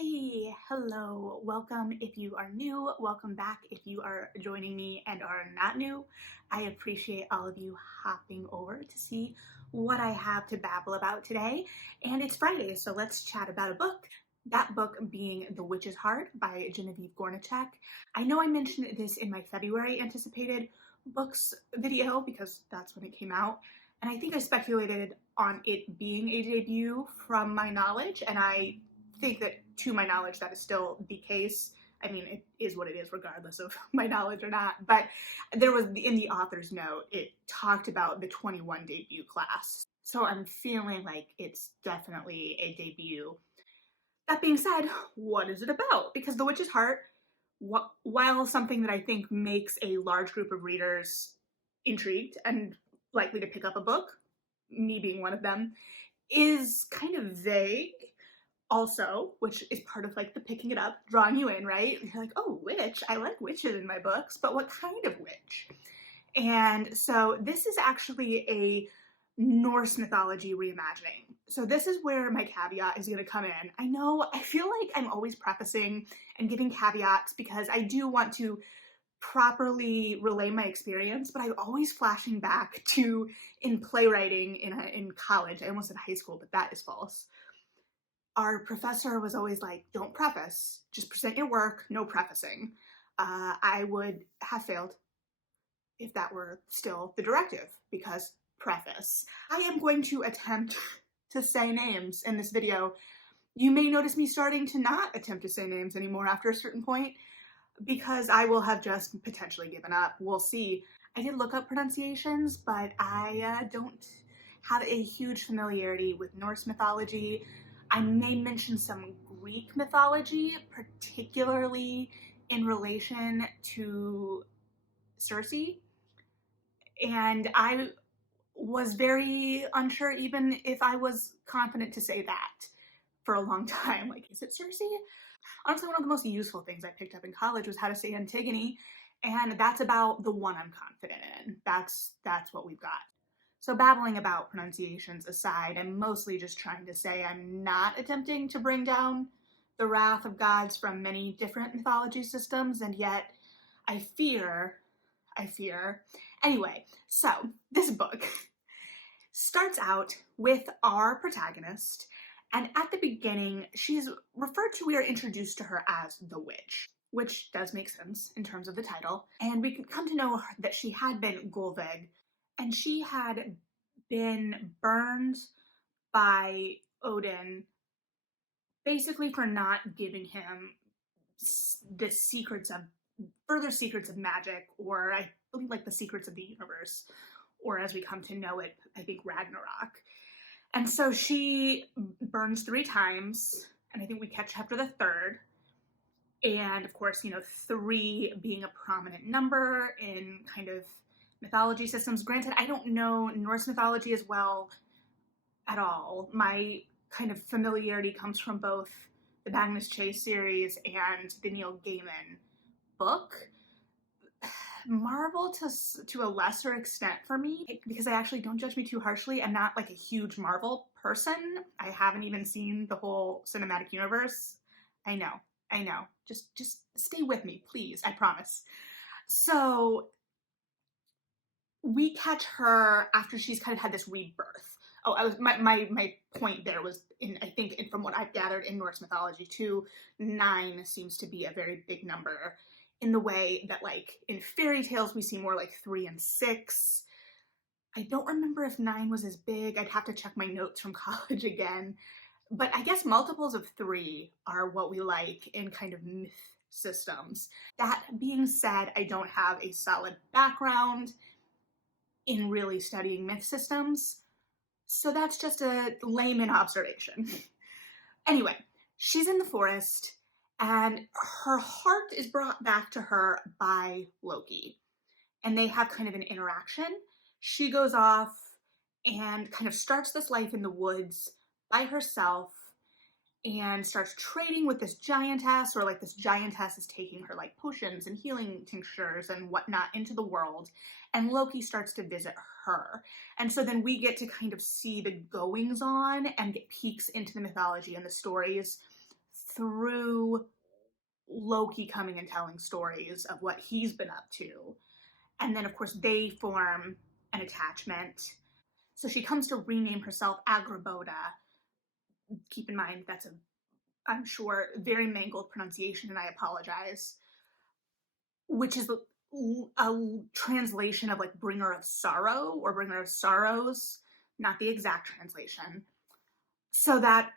Hey, hello, welcome if you are new, welcome back if you are joining me and are not new. I appreciate all of you hopping over to see what I have to babble about today. And it's Friday, so let's chat about a book. That book being The Witch's Heart by Genevieve Gornichek. I know I mentioned this in my February anticipated books video because that's when it came out. And I think I speculated on it being a debut from my knowledge, and I think that, to my knowledge, that is still the case. I mean, it is what it is, regardless of my knowledge or not. But there was, in the author's note, it talked about the 21 debut class. So I'm feeling like it's definitely a debut. That being said, what is it about? Because The Witch's Heart, while something that I think makes a large group of readers intrigued and likely to pick up a book, me being one of them, is kind of vague also, which is part of like the picking it up, drawing you in, right? You're like, oh, witch, I like witches in my books, but what kind of witch? And so this is actually a Norse mythology reimagining. So this is where my caveat is going to come in. I know, I feel like I'm always prefacing and giving caveats because I do want to properly relay my experience, but I'm always flashing back to in playwriting in college. I almost said high school, but that is false. Our professor was always like, don't preface, just present your work, no prefacing. I would have failed if that were still the directive, because preface. I am going to attempt to say names in this video. You may notice me starting to not attempt to say names anymore after a certain point, because I will have just potentially given up. We'll see. I did look up pronunciations, but I don't have a huge familiarity with Norse mythology. I may mention some Greek mythology, particularly in relation to Circe. And I was very unsure even if I was confident to say that for a long time. Like, is it Circe? Honestly, one of the most useful things I picked up in college was how to say Antigone, and that's about the one I'm confident in. That's what we've got. So babbling about pronunciations aside, I'm mostly just trying to say I'm not attempting to bring down the wrath of gods from many different mythology systems, and yet I fear. Anyway, so this book starts out with our protagonist, and at the beginning, she's referred to, we are introduced to her as the witch, which does make sense in terms of the title, and we can come to know that she had been Gulveg, and she had been burned by Odin basically for not giving him the further secrets of magic, or I believe like the secrets of the universe, or as we come to know it, I think Ragnarok. And so she burns 3 times, and I think we catch after the 3rd. And of course, 3 being a prominent number in kind of mythology systems. Granted, I don't know Norse mythology as well at all. My kind of familiarity comes from both the Magnus Chase series and the Neil Gaiman book. Marvel to a lesser extent for me, because I actually, don't judge me too harshly, I'm not like a huge Marvel person. I haven't even seen the whole cinematic universe. I know. Just stay with me, please. I promise. So we catch her after she's kind of had this rebirth. Oh, my point there was I think from what I've gathered in Norse mythology too, 9 seems to be a very big number, in the way that like in fairy tales we see more like 3 and 6. I don't remember if 9 was as big. I'd have to check my notes from college again. But I guess multiples of 3 are what we like in kind of myth systems. That being said, I don't have a solid background in really studying myth systems, so that's just a layman observation. Anyway, she's in the forest, and her heart is brought back to her by Loki, and they have kind of an interaction. She goes off and kind of starts this life in the woods by herself and starts trading with this giantess, or like this giantess is taking her like potions and healing tinctures and whatnot into the world, and Loki starts to visit her. And so then we get to kind of see the goings on and get peeks into the mythology and the stories through Loki coming and telling stories of what he's been up to. And then, of course, they form an attachment. So she comes to rename herself Agraboda. Keep in mind, that's a, I'm sure, very mangled pronunciation, and I apologize, which is a translation of like bringer of sorrow or bringer of sorrows, not the exact translation. So that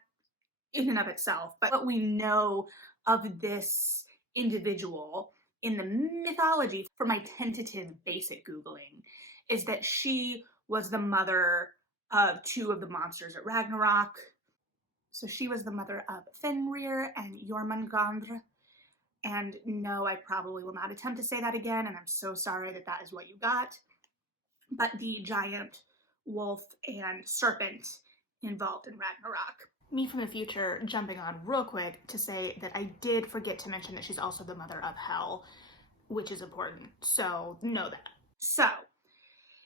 in and of itself, but what we know of this individual in the mythology from my tentative basic Googling is that she was the mother of two of the monsters at Ragnarok. So she was the mother of Fenrir and Jormungandr. And no, I probably will not attempt to say that again, and I'm so sorry that that is what you got. But the giant wolf and serpent involved in Ragnarok. Me from the future jumping on real quick to say that I did forget to mention that she's also the mother of Hel, which is important. So know that. So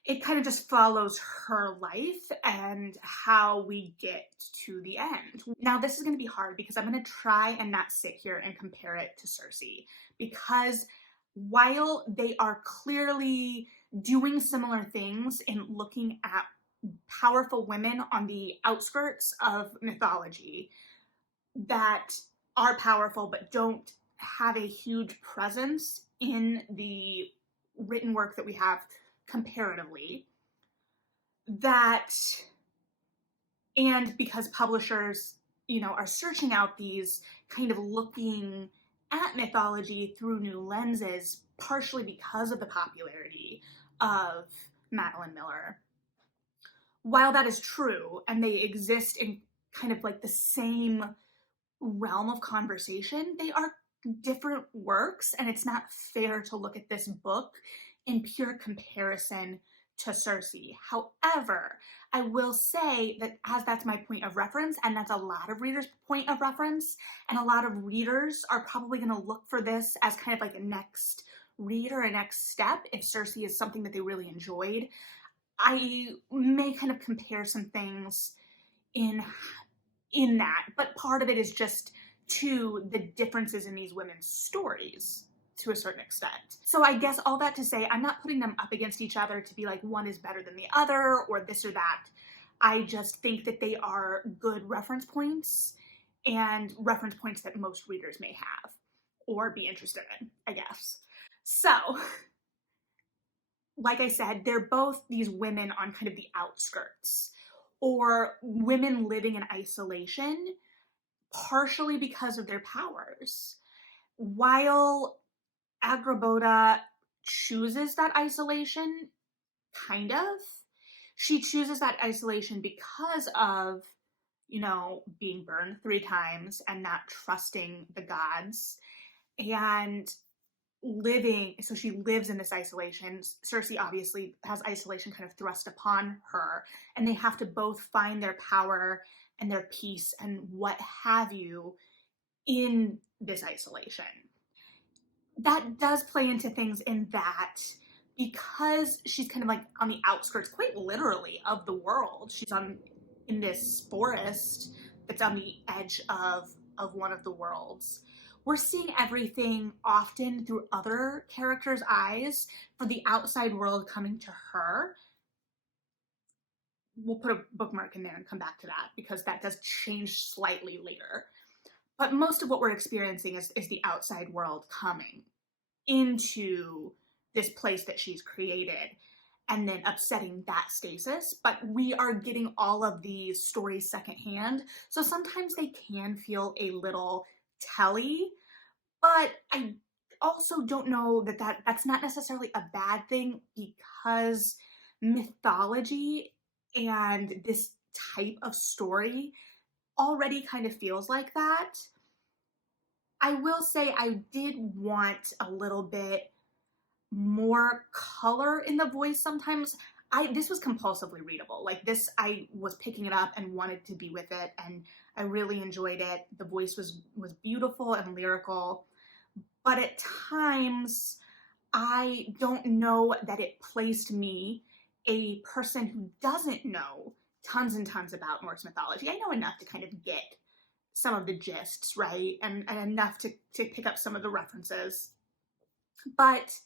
it kind of just follows her life and how we get to the end. Now, this is going to be hard because I'm going to try and not sit here and compare it to Circe, because while they are clearly doing similar things in looking at powerful women on the outskirts of mythology that are powerful but don't have a huge presence in the written work that we have comparatively, that, and because publishers, are searching out these kind of looking at mythology through new lenses, partially because of the popularity of Madeline Miller. While that is true, and they exist in kind of like the same realm of conversation, they are different works, and it's not fair to look at this book in pure comparison to Circe. However, I will say that as that's my point of reference, and that's a lot of readers' point of reference, and a lot of readers are probably going to look for this as kind of like a next read or a next step if Circe is something that they really enjoyed. I may kind of compare some things in that, but part of it is just to the differences in these women's stories to a certain extent. So I guess all that to say, I'm not putting them up against each other to be like one is better than the other or this or that. I just think that they are good reference points, and reference points that most readers may have or be interested in, I guess. So, like I said, they're both these women on kind of the outskirts, or women living in isolation, partially because of their powers. While Agraboda chooses that isolation, kind of, she chooses that isolation because of, being burned 3 times and not trusting the gods, and so she lives in this isolation. Circe obviously has isolation kind of thrust upon her, and they have to both find their power and their peace and what have you in this isolation. That does play into things in that because she's kind of like on the outskirts, quite literally, of the world. She's in this forest that's on the edge of one of the worlds. We're seeing everything often through other characters' eyes for the outside world coming to her. We'll put a bookmark in there and come back to that because that does change slightly later. But most of what we're experiencing is the outside world coming into this place that she's created and then upsetting that stasis. But we are getting all of these stories secondhand. So sometimes they can feel a little telly, but I also don't know that that's not necessarily a bad thing, because mythology and this type of story already kind of feels like that. I will say I did want a little bit more color in the voice sometimes. This was compulsively readable. Like this, I was picking it up and wanted to be with it, and I really enjoyed it. The voice was beautiful and lyrical, but at times I don't know that it placed me, a person who doesn't know tons and tons about Norse mythology. I know enough to kind of get some of the gists, right? And enough to pick up some of the references. But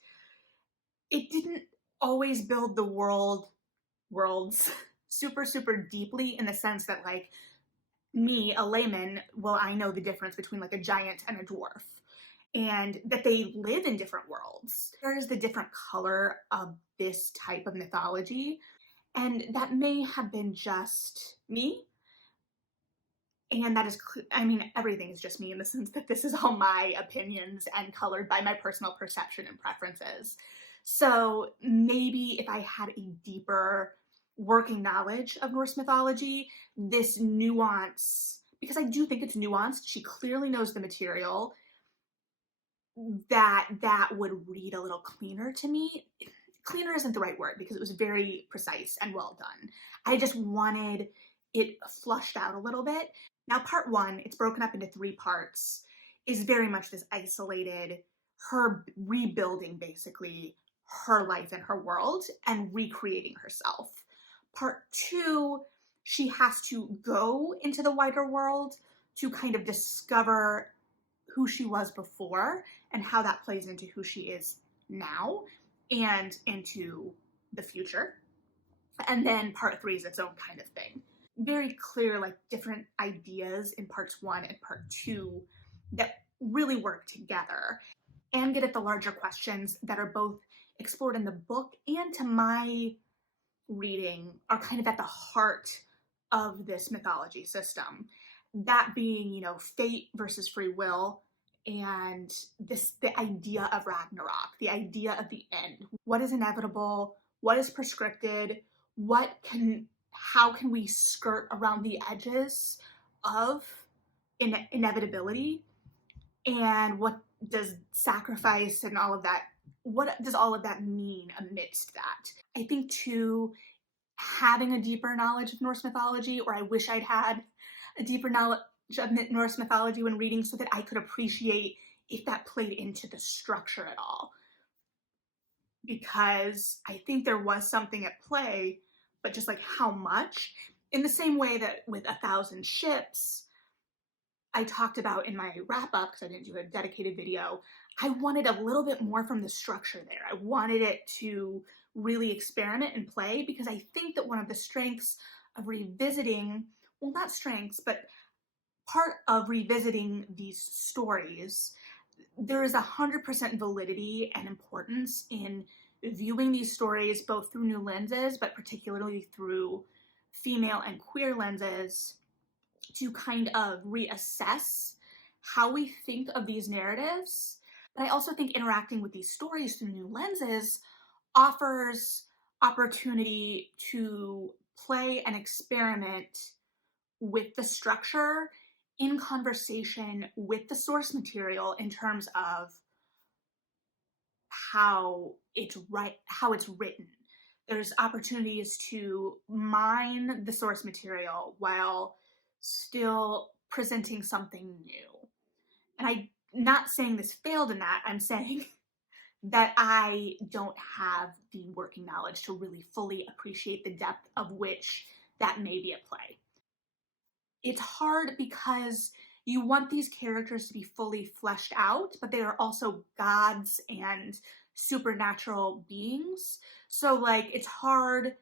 it didn't always build the worlds super, super deeply, in the sense that, like, me, a layman, well, I know the difference between like a giant and a dwarf, and that they live in different worlds. There's the different color of this type of mythology, and that may have been just me. And that is, I mean, everything is just me in the sense that this is all my opinions and colored by my personal perception and preferences. So maybe if I had a deeper working knowledge of Norse mythology, this nuance, because I do think it's nuanced, she clearly knows the material, that would read a little cleaner to me. Cleaner isn't the right word because it was very precise and well done. I just wanted it flushed out a little bit. Now, part one, it's broken up into 3 parts, is very much this isolated, her rebuilding basically her life and her world and recreating herself. Part two, she has to go into the wider world to kind of discover who she was before and how that plays into who she is now and into the future. And then part 3 is its own kind of thing. Very clear, like, different ideas in parts 1 and part 2 that really work together and get at the larger questions that are both explored in the book and, to my reading, are kind of at the heart of this mythology system. That being, you know, fate versus free will, and the idea of Ragnarok, the idea of the end. What is inevitable? What is prescripted? How can we skirt around the edges of inevitability? And what does sacrifice and all of that, what does all of that mean amidst that? I think too, having a deeper knowledge of Norse mythology, or I wish I'd had a deeper knowledge of Norse mythology when reading, so that I could appreciate if that played into the structure at all. Because I think there was something at play, but just like how much? In the same way that with 1,000 Ships, I talked about in my wrap up, because I didn't do a dedicated video, I wanted a little bit more from the structure there. I wanted it to really experiment and play, because I think that one of the strengths of revisiting, well, not strengths, but part of revisiting these stories, there is 100% validity and importance in viewing these stories both through new lenses, but particularly through female and queer lenses, to kind of reassess how we think of these narratives. But I also think interacting with these stories through new lenses offers opportunity to play and experiment with the structure in conversation with the source material, in terms of how it's written. There's opportunities to mine the source material while still presenting something new. And I'm not saying this failed in that. I'm saying that I don't have the working knowledge to really fully appreciate the depth of which that may be at play. It's hard because you want these characters to be fully fleshed out, but they are also gods and supernatural beings. So, like, it's hard.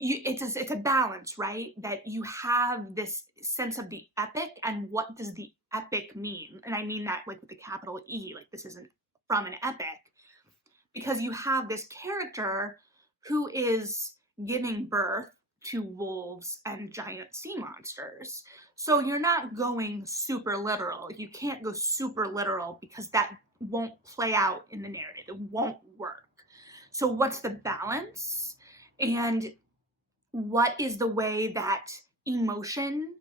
It's a balance, right? That you have this sense of the epic, and what does the epic mean? And I mean that, like, with a capital E, like, this isn't from an epic, because you have this character who is giving birth to wolves and giant sea monsters. So you're not going super literal. You can't go super literal, because that won't play out in the narrative. It won't work. So what's the balance? And what is the way that emotion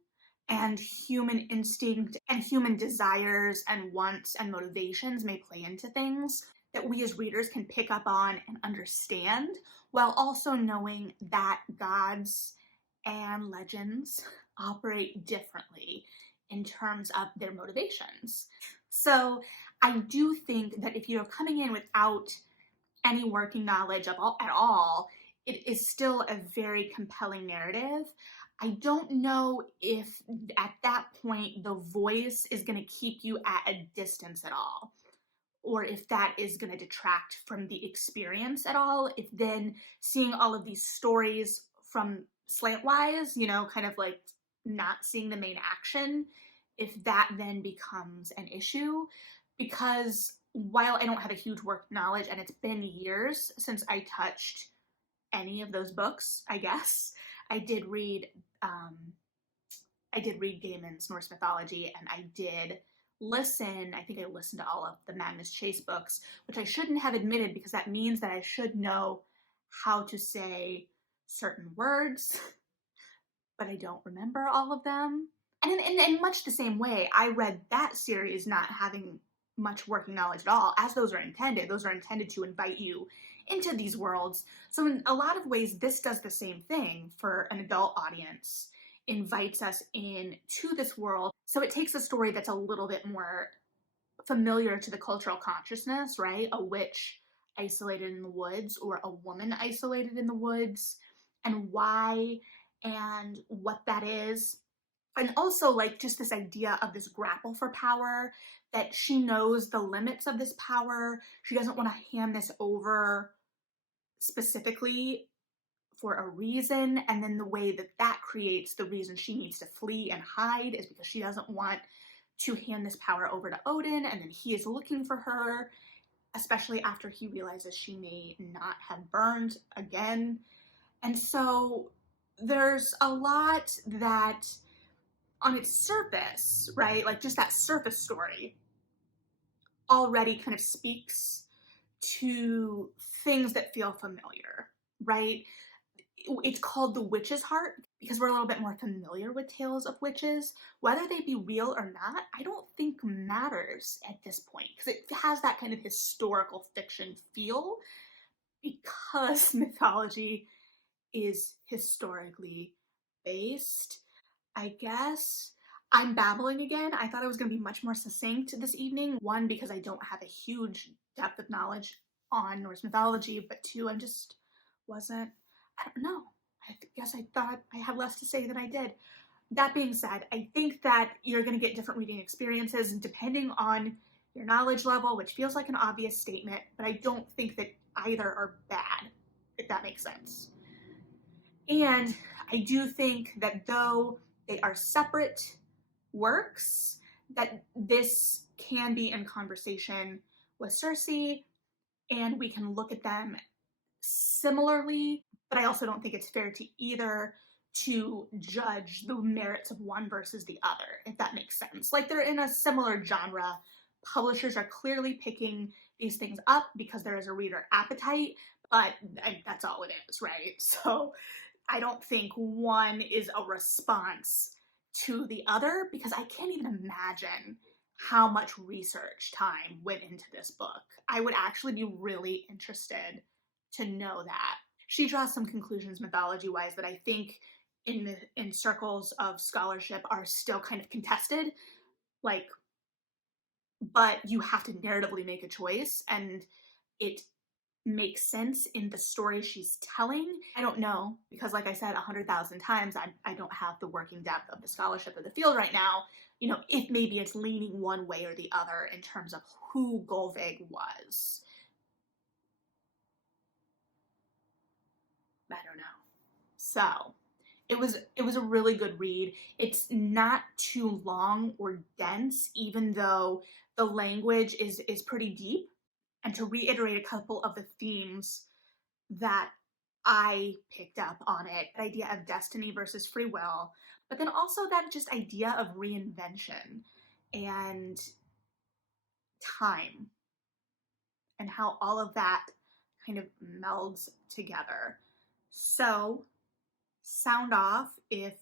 and human instinct and human desires and wants and motivations may play into things that we as readers can pick up on and understand, while also knowing that gods and legends operate differently in terms of their motivations. So I do think that if you're coming in without any working knowledge at all, it is still a very compelling narrative. I don't know if at that point the voice is going to keep you at a distance at all, or if that is going to detract from the experience at all. If then seeing all of these stories from slantwise, kind of like not seeing the main action, if that then becomes an issue. Because while I don't have a huge work knowledge and it's been years since I touched any of those books, I guess, I did read um, I did read Gaiman's Norse mythology, and I did listen. I think I listened to all of the Magnus Chase books, which I shouldn't have admitted because that means that I should know how to say certain words, but I don't remember all of them. And in much the same way, I read that series not having much working knowledge at all, as those are intended. Those are intended to invite you into these worlds. So in a lot of ways, this does the same thing for an adult audience, invites us into this world. So it takes a story that's a little bit more familiar to the cultural consciousness, right? A witch isolated in the woods or a woman isolated in the woods, and why and what that is. And also, like, just this idea of this grapple for power, that she knows the limits of this power. She doesn't want to hand this over specifically for a reason, and then the way that that creates the reason she needs to flee and hide is because she doesn't want to hand this power over to Odin, and then he is looking for her, especially after he realizes she may not have burned again. And so there's a lot that on its surface, right, like just that surface story already kind of speaks to things that feel familiar, right? It's called The Witch's Heart because we're a little bit more familiar with tales of witches. Whether they be real or not, I don't think matters at this point because it has that kind of historical fiction feel because mythology is historically based, I guess. I'm babbling again. I thought I was going to be much more succinct this evening. One, because I don't have a huge depth of knowledge on Norse mythology, but two, I just wasn't, I don't know. I guess I thought I had less to say than I did. That being said, I think that you're going to get different reading experiences depending on your knowledge level, which feels like an obvious statement, but I don't think that either are bad, if that makes sense. And I do think that though they are separate works, that this can be in conversation with Circe, and we can look at them similarly, but I also don't think it's fair to either to judge the merits of one versus the other, if that makes sense. Like, they're in a similar genre. Publishers are clearly picking these things up because there is a reader appetite, but that's all it is, right? So I don't think one is a response to the other because I can't even imagine how much research time went into this book. I would actually be really interested to know that. She draws some conclusions mythology-wise that I think in circles of scholarship are still kind of contested, like, but you have to narratively make a choice, and it makes sense in the story she's telling. I don't know, because like I said 100,000 times, I don't have the working depth of the scholarship of the field right now, if maybe it's leaning one way or the other in terms of who Golvig was. I don't know. So it was a really good read. It's not too long or dense, even though the language is pretty deep. And to reiterate a couple of the themes that I picked up on it, the idea of destiny versus free will, but then also that just idea of reinvention and time and how all of that kind of melds together. So sound off if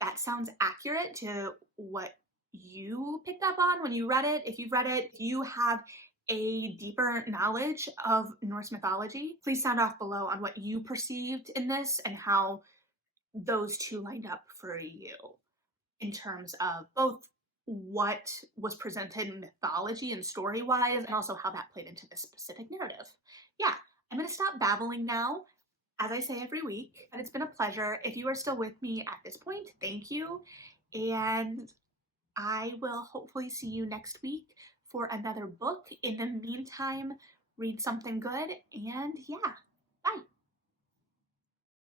that sounds accurate to what you picked up on when you read it. If you've read it, if you have a deeper knowledge of Norse mythology, please sound off below on what you perceived in this and how those two lined up for you in terms of both what was presented mythology and story-wise, and also how that played into this specific narrative. Yeah, I'm going to stop babbling now. as I say every week, and it's been a pleasure. If you are still with me at this point, thank you. And I will hopefully see you next week for another book. In the meantime, read something good, and yeah,